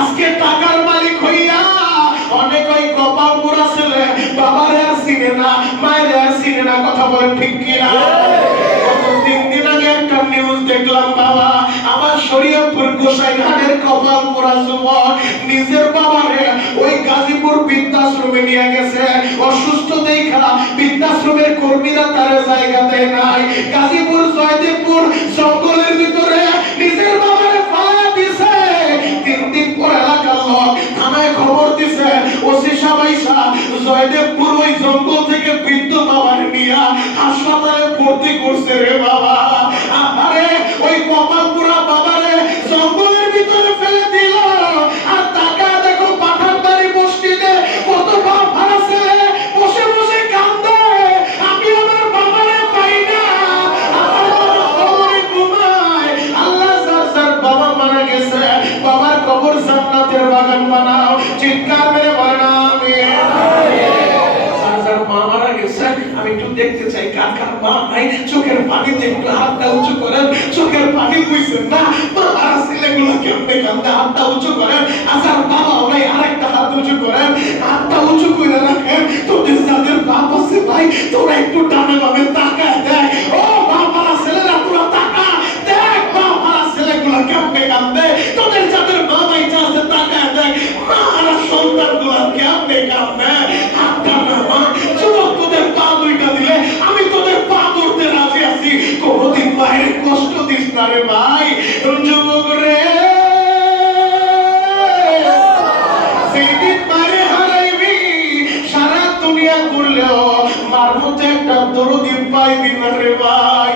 আজকে টাকার মালিক হইয়া অনেক ওই কপাল পোড়া ছেলে বাবারে আর চিনে না, মায়ের আর চিনে না, কথা বলেন ঠিক কিনা? দেখলাম, বাবা, আমার বৃদ্ধাশ্রমে কর্মীরা তার জায়গা দেয় নাই। গাজীপুর, জয়দেবপুর জয়দেবপুর ওই জঙ্গল থেকে বৃদ্ধ বাবার নিয়া হাসপাতালে ভর্তি করছে রে বাবা। আরে ওই কপালপুরা বাবারে জঙ্গলের ভিতরে ফেলে দিল। আর টাকা দেখো পাঠান বাড়ি মসজিদে কত বাপ ভাড়া বসে বসে কান্দে। আমি আমার বাবারে পাই না। আমার আল্লাহ বাবা মারা গেছে, বাবার কবর জান্নাতের বাগান বানাও মা নাই, চোখের পানিতে একটু হাতটা উঁচু করেন, চোখের পানি বুঝছেন না? বাবার ছেলেগুলো কেমনে কান্দে? হাতটা উঁচু করেন, আসার বাবা ভাই আরেকটা হাত উঁচু করেন। হাতটা উঁচু করে রাখেন, তোদের যাদের বাপ আছে ভাই, তোরা একটু টানে দুনিয়া ঘুরলেও মার মধ্যে একটা দরদি পাইবি না রে ভাই।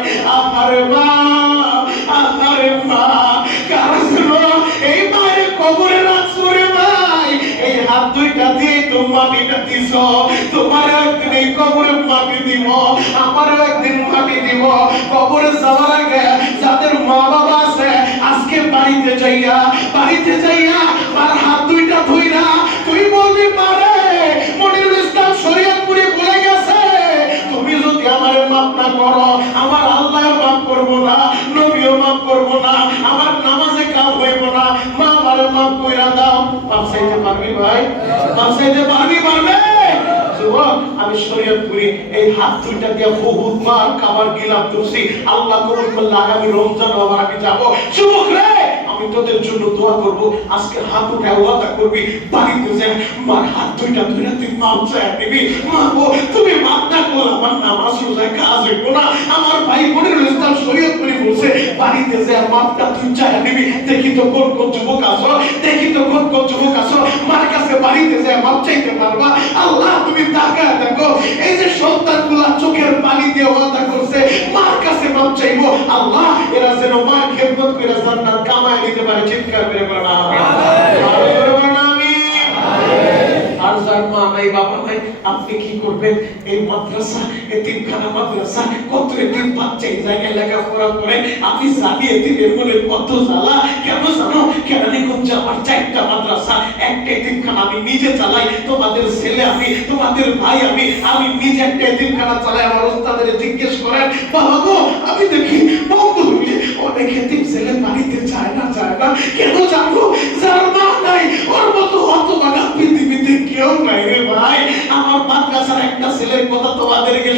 মা মা, কারণ এই মায়ের কবরে রাখছো রে ভাই। এই হাত দুইটা দিয়ে তো মাটিটা তোমার একদিন এই কবরে মাটি দিব, আমার একদিন মাটি দিব। কবরে যাওয়ার আগে যাদের মা বাবা আছে, আজকে বাড়িতে যাইয়া বাড়িতে যাইয়া আর হাত দুইটা ধুইরা তুই বলবি পারে মনিরুল ইসলাম শরীয়তপুরে বলে গেছে তুমি যদি আমার মাপ না করো আমার আল্লাহ মাপ করব না নবীও মাপ করব না আমার নামাজে কাম হইব না মা আমার মাপ কইরা দাও চাইতে পারবি ভাই? চাইতে পারবি, পারবে? আমি এই হাত দুইটা দিয়ে বহুত মার খাবার গিলাম তুলছি আল্লাহ কবুল করলে আগামী রমজান আমি যাব। যুবক রে, আমি তোদের জন্য দোয়া করব। আজকে হাত উঠে ওয়াদা করবি বাড়িতে মার হাত দুইটা ধরে তুই মাপ চাই দিবি। তুমি মাপ না করলে আমার নামাজ রোজায় কাজ না আমার ভাই বোনের ইসলাম বাড়িতে যে মাপটা তুই চাই নিবি, দেখি তো কোন কোন যুবক আসো দেখি তো কোন কোন যুবক আসো মার কাছে বাড়িতে যে মাপ চাইতে পারবা, আল্লাহ তুমি তাকায় দেখো, এই যে সন্তানগুলা চোখের পানি দিয়ে ওয়াদা করছে, মার কাছে মাপ চাইব। আল্লাহ, এরা যেন মার খেদমত করে জান্নাত কামায় নিতে পারে, চিৎকার করে বলেন আমিন করে বলেন আমিন আর যার মা নাই বাবা নাই আপনি কি করবেন? এই মাদ্রাসা এতিমখানা মাদ্রাসা কত এতিম বাচ্চা এই জায়গায় লেখাপড়া করে? আপনি জানি এতিমের মনে কত জ্বালা। কেন জানো? কেরানীগঞ্জে আমার চারটা মাদ্রাসা একটা এতিমখানা আমি নিজে চালাই। তোমাদের ছেলে আমি, তোমাদের ভাই আমি আমি নিজে একটা এতিমখানা চালাই। আমার ওস্তাদের জিজ্ঞেস করেন, বাবা আমি দেখি বন্ধ হইলে অনেক এতিম ছেলে বাড়িতে যায় না যায় না। কেন জানো? যার মা নাই, ওর মতো হতভাগা পৃথিবীতে কেউ নাই রে ভাই আমার মাদ্রাসার একটা ছেলের কথা তোমাদেরকে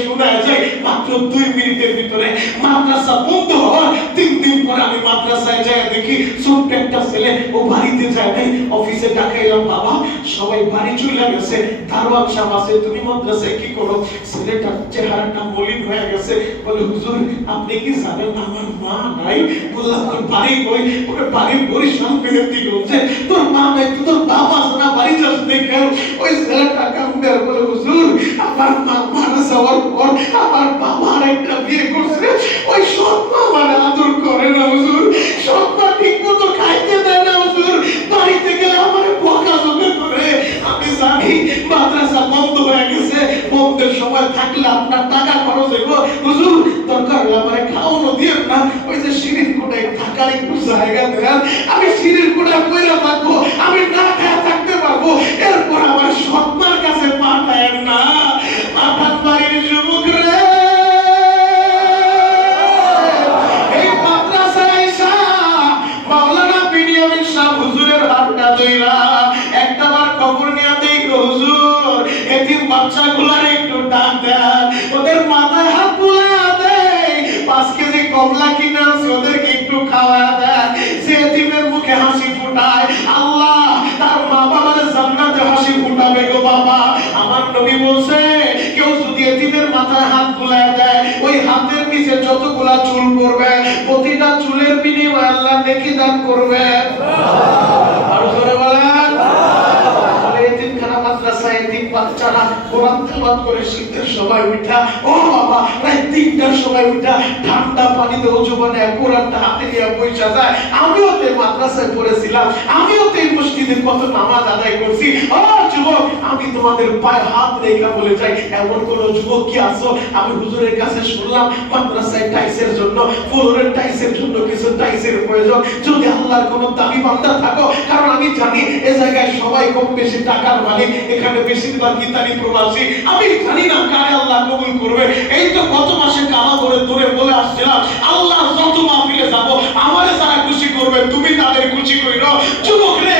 যায় মাত্র দুই মিনিটের ভিতরে মাদ্রাসা বন্ধ হওয়ার তিন দিন পরে আমি মাদ্রাসায় যাই দেখি ছোট্ট একটা ছেলে ও বাড়িতে যায় নাই। অফিসে ডাকাইলাম বাবা, সবাই বাড়ি চলে গেছে। দারোয়ান সাহেব আছে, তুমি মাদ্রাসায় কি করো? ছেলেটার চেহারাটা মলিন হয়ে গেছে। বলে, হুজুর, আপনি কি জানেন আমার মা নাই? বললাম, তোর বাড়ি কই? ওকে বাড়ি বরিশাল মেহেন্দি করছে তোর মা নাই তোর বাবা আছে না বাড়ি যাস দেখে ওই ছেলেটা কান্দে আর বলে হুজুর আমার মা মারা যাওয়ার পর আমার বাবা আরেকটা বিয়ে করছে। ওই সৎ মা মানে আদর করে না হুজুর। সৎ মা ঠিক মতো খাইতে দেয় না হুজুর। বাড়িতে গেলে আমার বকা জমে করে আমি জানি মাদ্রাসা বন্ধ হয়ে গেছে। বন্ধের সময় থাকলে আপনার টাকা খরচ হইব। হুজুর, দরকার হলে আমার খাওয়ানো দিয়ে না। ওই যে সিঁড়ির কোটায় থাকার একটু জায়গা দেন। আমি সিঁড়ির কোটায় পয়লা থাকব। বাচ্চা গুলার একটু টান দেন। ওদের মাথায় হাত বুলা দেয় পাঁচ কেজি কমলা কিনে আছে ওদেরকে একটু খাওয়া দেন। যে জীবের মুখে হাসি ফুটায়। আল্লাহ, তার মা বাবার জান্নাতে হাসি ফুটাবে গো বাবা। আমার নবী বলছে, কেউ যদি এতিমের মাথায় হাত বুলায় দেয়, ওই হাতের নিচে যতগুলা চুল করবে প্রতিটা চুলের বিনিময়ে আল্লাহ নেকি দান করবে। করে শীতের সময় উঠা, ও বাবা, রাত তিনটার সময় উঠা, ঠান্ডা পানিতে বানায় কোরআনটা হাতে নিয়ে পয়সা যায়। আমিও তো মাদ্রাসায় পড়েছিলাম, আমিও তো এই মসজিদে কত নামাজ আদায় করছি। ও যুবক, আমি তোমাদের পায়ে হাত রেখা বলে যাই, এমন কোন যুবক কি আছো? আমি হুজুরের কাছে শুনলাম, মাদ্রাসায় টাইসের জন্য ফ্লোরের টাইসের জন্য কিছু টাইসের প্রয়োজন। যদি আল্লাহর কোনো দাবি বান্দা থাকো, কারণ আমি জানি এ জায়গায় সবাই কম বেশি টাকার মালিক, এখানে বেশিরভাগ প্রবাসী। আমি জানি না কারে আল্লাহ কবুল করবে। এই তো গত মাসে কামা করে দূরে বলে আসছিলাম, আল্লাহ যত মাহফিলে যাব, আমারে যারা খুশি করবে, তুমি তাদের খুশি করি যুবক রে